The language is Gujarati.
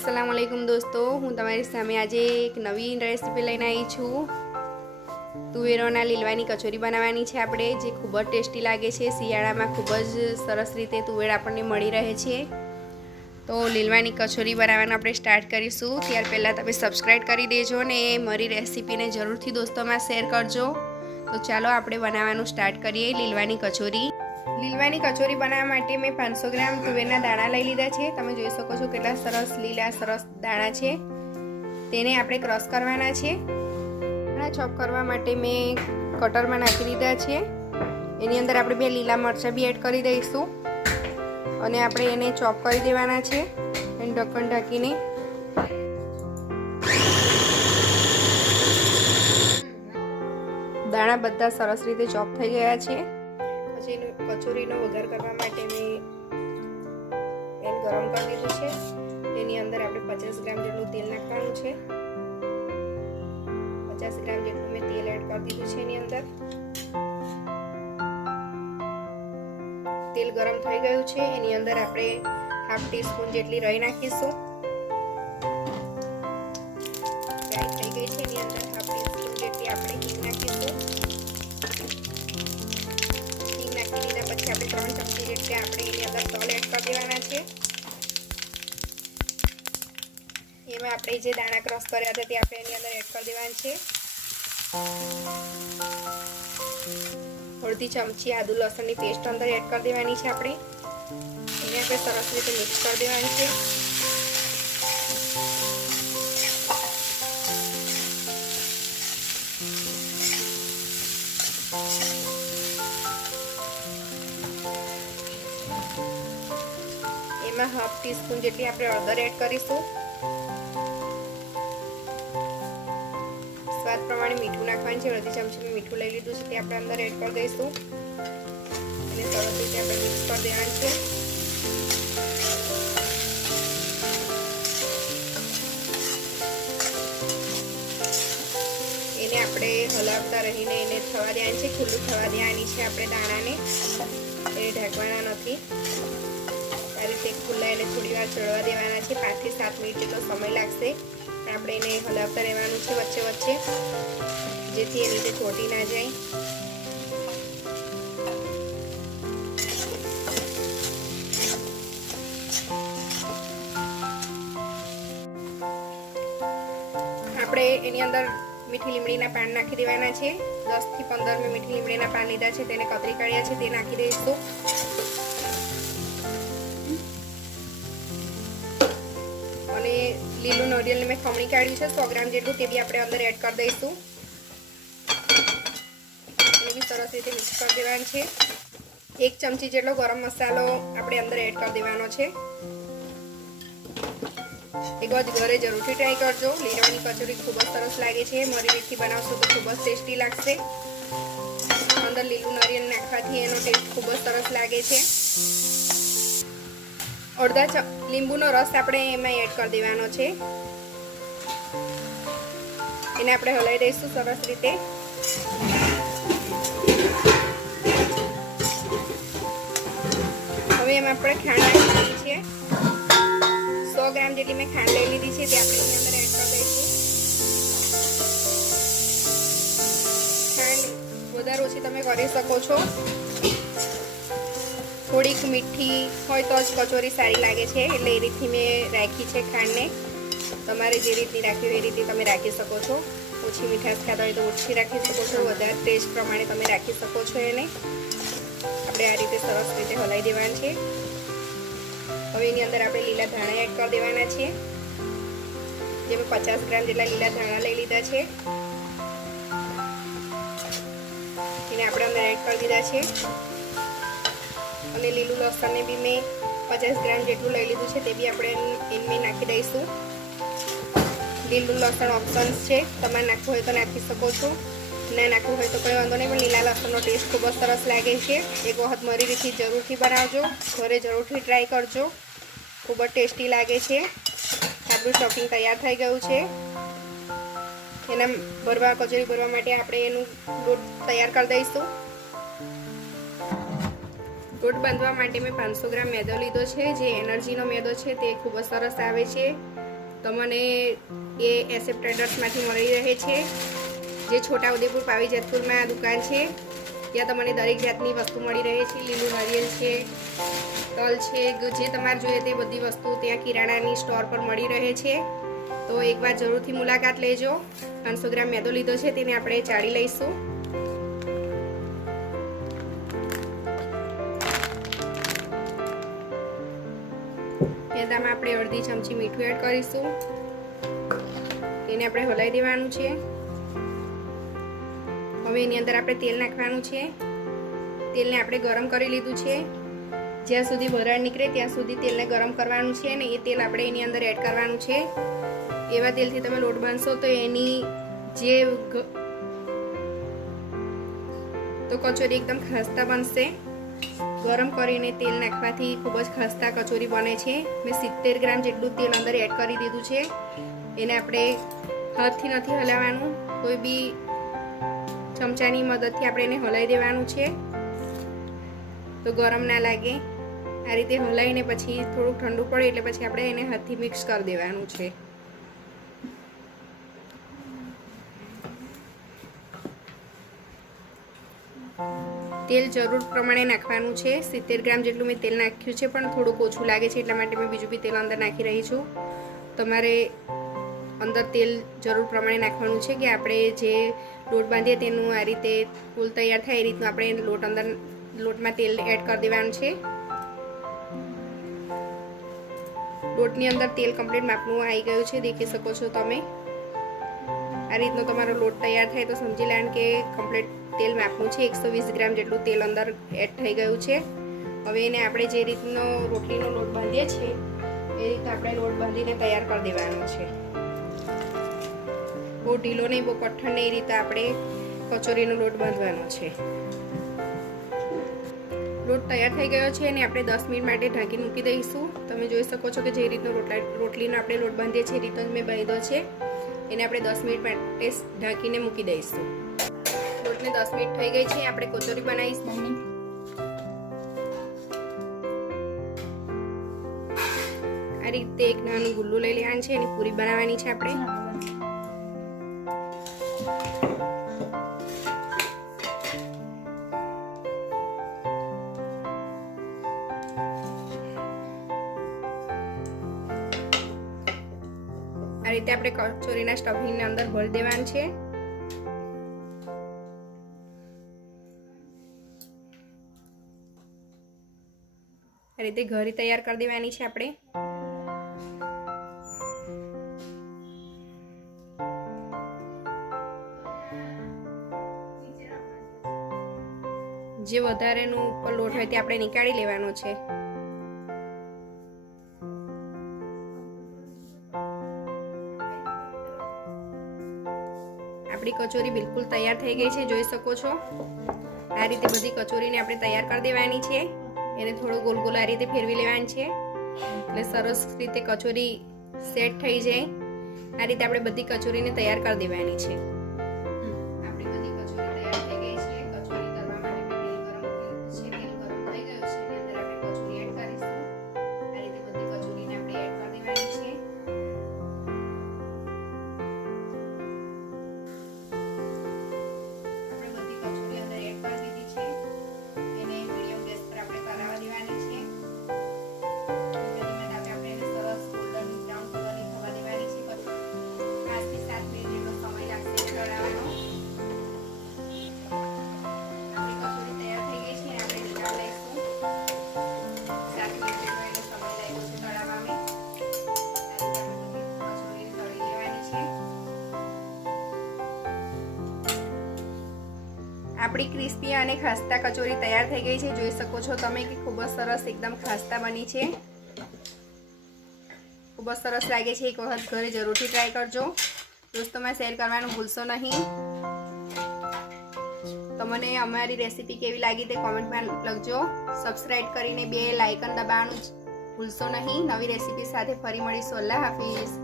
अस्सलामुअलैकुम दोस्तों, हूँ तमारी सामे आज एक नवी रेसिपी लईने आई छूँ। तुवेरोना લીલવાની કચોરી બનાવવાની છે આપણે, જે ખૂબ જ ટેસ્ટી લાગે છે। શિયાળામાં ખૂબ જ સરસ રીતે તુવેર આપણને મળી રહે છે। તો લીલવાની કચોરી બનાવવાનું આપણે સ્ટાર્ટ કરીશું। ત્યાર પહેલાં તમે સબસ્ક્રાઈબ કરી દેજો ને મારી રેસિપીને જરૂરથી દોસ્તોમાં શેર કરજો। તો ચાલો આપણે બનાવવાનું સ્ટાર્ટ કરીએ લીલવાની કચોરી। લીલવાની કચોરી બનાવવા માટે મેં 500 ગ્રામ તુવેરના દાણા લઈ લીધા છે। તમે જોઈ શકો છો કેટલા સરસ લીલા સરસ દાણા છે। તેને આપણે ક્રશ કરવાના છે। દાણા ચોપ કરવા માટે મેં કટરમાં નાખી દીધા છે। એની અંદર આપણે 2 લીલા મરચાં બી એડ કરી દઈશું અને આપણે એને ચોપ કરી દેવાના છે અને ઢક્કણ ઢાંકીને। દાણા બધા સરસ રીતે ચોપ થઈ ગયા છે। કચોરીનો વઘાર કરવા માટે મેં તેલ ગરમ કરી દીધું છે। તેની અંદર આપણે 50 ગ્રામ જેટલું તેલ નાખવાનું છે। 50 ગ્રામ જેટલું મેં તેલ એડ કરી દીધું છે। એની અંદર તેલ ગરમ થઈ ગયું છે। એની અંદર આપણે હાફ ટીસ્પૂન જેટલી રાઈ નાખીશું। રાઈ થઈ ગઈ છે। એની અંદર હાફ ટીસ્પૂન જેટલી આપણે હિંગ નાખીશું। પછી આપણે 3 ચમચી જેટલી આપણે એની અંદર તલ એડ કરી દેવાના છે। એમાં આપણે જે દાણા ક્રશ કર્યા હતા તે આપણે એની અંદર એડ કરી દેવાના છે। અડધી ચમચી આદુ લસણની પેસ્ટ અંદર એડ કરી દેવાની છે આપણે। એને આપણે સરસ રીતે મિક્સ કરી દેવાની છે। એમાં હાફ ટીસ્પૂન જેટલી આપણે હળદર એડ કરીશું। સ્વાદ પ્રમાણે મીઠું નાખવાનું છે। અડધી ચમચી મેં મીઠું લઈ લીધું છે તે આપણે અંદર એડ કરી દઈશું અને સરસ રીતે આપણે મિક્સ કરી દેવાનું છે। એને આપણે હલાવતા રહીને એને થવા દેવાનું છે। ખુલ્લું થવા દેવાની છે આપણે દાણાને, એને ઢાંકવાના નથી। આ રીતે ખુલ્લા એને થોડી વાર ચડવા દેવાના છે। 5 થી 7 મિનિટ જેટલો સમય લાગશે। આપણે એને હલાવતા રહેવાનું છે વચ્ચે વચ્ચે, જેથી એ રીતે ચોટી ના જાય। આપણે એની અંદર મીઠી લીમડીના પાન નાખી દેવાના છે। 10 થી 15 મેં મીઠી લીમડીના પાન લીધા છે, તેને કતરી કાઢ્યા છે, તે નાખી દઈશું। અને લીલું નારિયેળ મેં ખમણી કાઢ્યું છે 100 ગ્રામ જેટલું, તે બી આપણે અંદર એડ કરી દઈશું। એને બી સરસ રીતે મિક્સ કરી દેવાનું છે। 1 ચમચી જેટલો ગરમ મસાલો આપણે અંદર એડ કરી દેવાનો છે। એક વાર ઘરે જરૂરથી ટ્રાય કરજો। લીલવાની કચોરી ખૂબ જ સરસ લાગે છે। મારી રીતથી બનાવશો તો ખૂબ જ ટેસ્ટી લાગશે। અંદર લીલું નારિયેળ નાખવાથી એનો ટેસ્ટ ખૂબ જ સરસ લાગે છે। અડધા લીંબુનો રસ આપણે એમાં એડ કરી દેવાનો છે। એને આપણે હલાવી દઈશું સરસ રીતે। હવે એમાં આપણે ખાંડ નાખવાની છે। 100 ગ્રામ જેટલી મેં ખાંડ લઈ લીધી છે, તે આપણે એની અંદર એડ કરી દઈશું। ખાંડ વધારે ઓછી તમે કરી શકો છો। થોડીક મીઠી હોય તો જ કચોરી સારી લાગે છે, એટલે એ રીતથી મેં રાખી છે ખાંડને। તમારે જે રીતની રાખવી હોય એ રીતે તમે રાખી શકો છો। ઓછી મીઠાશ ખાતા હોય તો ઓછી રાખી શકો છો, વધારે ટેસ્ટ પ્રમાણે તમે રાખી શકો છો એને। આપણે આ રીતે સરસ રીતે હલાવી દેવાનું છે। હવે એની અંદર આપણે લીલા ધાણા એડ કરી દેવાના છે। જેમાં 50 ગ્રામ જેટલા લીલા ધાણા લઈ લીધા છે, એને આપણે અંદર એડ કરી દીધા છે। અને લીલું લસણને બી મેં 50 ગ્રામ જેટલું લઈ લીધું છે, તે બી આપણે એમાં નાખી દઈશું। લીલું લસણ ઓપ્શન્સ છે, તમારે નાખવું હોય તો નાખી શકો છો, ના નાખવું હોય તો કોઈ વાંધો નહીં, પણ લીલા લસણનો ટેસ્ટ ખૂબ જ સરસ લાગે છે। એક વખત મારી રીતથી જરૂરથી બનાવજો, ઘરે જરૂરથી ટ્રાય કરજો, ખૂબ જ ટેસ્ટી લાગે છે। આપણું સ્ટફિંગ તૈયાર થઈ ગયું છે। એના કચોરી ભરવા માટે આપણે એનું લોટ તૈયાર કરી દઈશું। લોટ બાંધવા માટે મેં 500 ગ્રામ મેદો લીધો છે, જે એનર્જીનો મેદો છે, તે ખૂબ જ સરસ આવે છે। તમને એ એસએફ ટ્રેડર્સમાંથી મળી રહે છે, જે છોટાઉદેપુર પાવી જેતપુરમાં દુકાન છે. ત્યાં તમને દરેક જાતની વસ્તુ મળી રહે છે. લીલું નારિયેલ છે, તલ છે, જે તમારે જોઈએ તે બધી વસ્તુ ત્યાં કિરાણાની સ્ટોર પર મળી રહે છે. તો એકવાર જરૂરથી મુલાકાત લેજો. 500 ગ્રામ મેદો લીધો છે, તેને આપણે ચાળી લઈશું. મેદામાં આપણે અડધી ચમચી મીઠું એડ કરીશું. તેને આપણે હલાવી દેવાનું છે. હવે એની અંદર આપણે તેલ નાખવાનું છે. તેલને આપણે ગરમ કરી લીધું છે. જ્યાં સુધી વરાળ નીકળે ત્યાં સુધી તેલને ગરમ કરવાનું છે અને એ તેલ આપણે એની અંદર એડ કરવાનું છે. એવા તેલથી તમે લોટ બાંધશો તો એની જે તો કચોરી એકદમ ખસ્તા બનશે. ગરમ કરીને તેલ નાખવાથી ખૂબ જ ખસ્તા કચોરી બને છે. મેં 70 ગ્રામ જેટલું તેલ અંદર એડ કરી દીધું છે. એને આપણે હાથથી નથી હલાવવાનું, કોઈ બી ચમચાની મદદથી આપણે એને હલાવી દેવાનું છે, તો ગરમ ના લાગે. આ રીતે હલાવીને પછી થોડુંક ઠંડુ પડે એટલે પછી આપણે એને હાથથી મિક્સ કરી દેવાનું છે. તેલ જરૂર પ્રમાણે નાખવાનું છે. 70 ગ્રામ જેટલું મેં તેલ નાખ્યું છે, પણ થોડુંક ઓછું લાગે છે એટલા માટે મેં બીજું બી તેલ અંદર નાખી રહી છું. તમારે અંદર તેલ જરૂર પ્રમાણે નાખવાનું છે કે આપણે જે લોટ બાંધીએ તેનું આ રીતે ફૂલ તૈયાર થાય એ રીતનું આપણે લોટમાં તેલ એડ કરી દેવાનું છે. લોટની અંદર તેલ કમ્પ્લીટ માપનું આવી ગયું છે, દેખી શકો છો તમે. આ રીતનો તમારો લોટ તૈયાર થાય તો સમજી લેવાનું કે કમ્પ્લીટ તેલ માપનું છે. 120 ગ્રામ જેટલું તેલ અંદર એડ થઈ ગયું છે. હવે એને આપણે જે રીતનો રોટલીનો લોટ બાંધીએ છીએ એ રીતે આપણે લોટ બાંધીને તૈયાર કરી દેવાનો છે. બહુ ઢીલો નહીં, બહુ કઠણ નહીં, એ રીતે આપણે કચોરીનો લોટ બાંધવાનો છે. લોટ તૈયાર થઈ ગયો છે અને આપણે 10 મિનિટ માટે ઢાંકીને મૂકી દઈશું. તમે જોઈ શકો છો કે જે રીતનો રોટલીનો આપણે લોટ બાંધીએ છીએ એ રીતનો મેં બાંધ્યો છે. એને આપણે 10 મિનિટ માટે ઢાંકીને મૂકી દઈશું. લોટને 10 મિનિટ થઈ ગઈ છે. આપણે કચોરી બનાવીશું. આ રીતે એક નાનું ગુલ્લું લઈ લેવાનું છે. એની પૂરી બનાવવાની છે આપણે. આ રીતે આપણે કચોરીના સ્ટફિંગને અંદર ભરી દેવાનું છે. આ રીતે ઘરી તૈયાર કરી દેવાની છે આપણે. જે વધારેનું ઉપર લોટ હોય તે આપણે નીકાળી લેવાનો છે. આપણી કચોરી બિલકુલ તૈયાર થઈ ગઈ છે, જોઈ શકો છો. આ રીતે બધી કચોરીને આપણે તૈયાર કરી દેવાની છે. એને થોડો ગોલ ગોલ આ રીતે ફેરવી લેવાની છે એટલે સરસ રીતે કચોરી સેટ થઈ જાય. આ રીતે આપણે બધી કચોરીને તૈયાર કરી દેવાની છે. આપણી બધી કચોરી તૈયાર થઈ ગઈ છે. કચોરી તળવા માટે મેં તેલ ગરમ કર્યું છે. તેલ ગરમ થઈ ગયું છે. એની અંદર આપણે કચોરી એડ કરીશું. આ રીતે બધી કચોરીને આપણે એડ કરી દેવાની છે. આપણી ક્રિસ્પી અને ખસ્તા કચોરી તૈયાર થઈ ગઈ છે. જોઈ શકો છો તમે કે ખૂબ જ સરસ એકદમ ખસ્તા બની છે. ખૂબ જ સરસ લાગે છે. એક વખત ઘરે જરૂરથી ટ્રાય કરજો. દોસ્તોમાં શેર કરવાનું ભૂલશો નહીં. તમને અમારી રેસીપી કેવી લાગી તે કોમેન્ટમાં લખજો. સબસ્ક્રાઇબ કરીને બેલ આઇકન દબાવવાનું ભૂલશો નહીં. નવી રેસીપી સાથે ફરી મળીશું. અલ્લાહ હાફિઝ.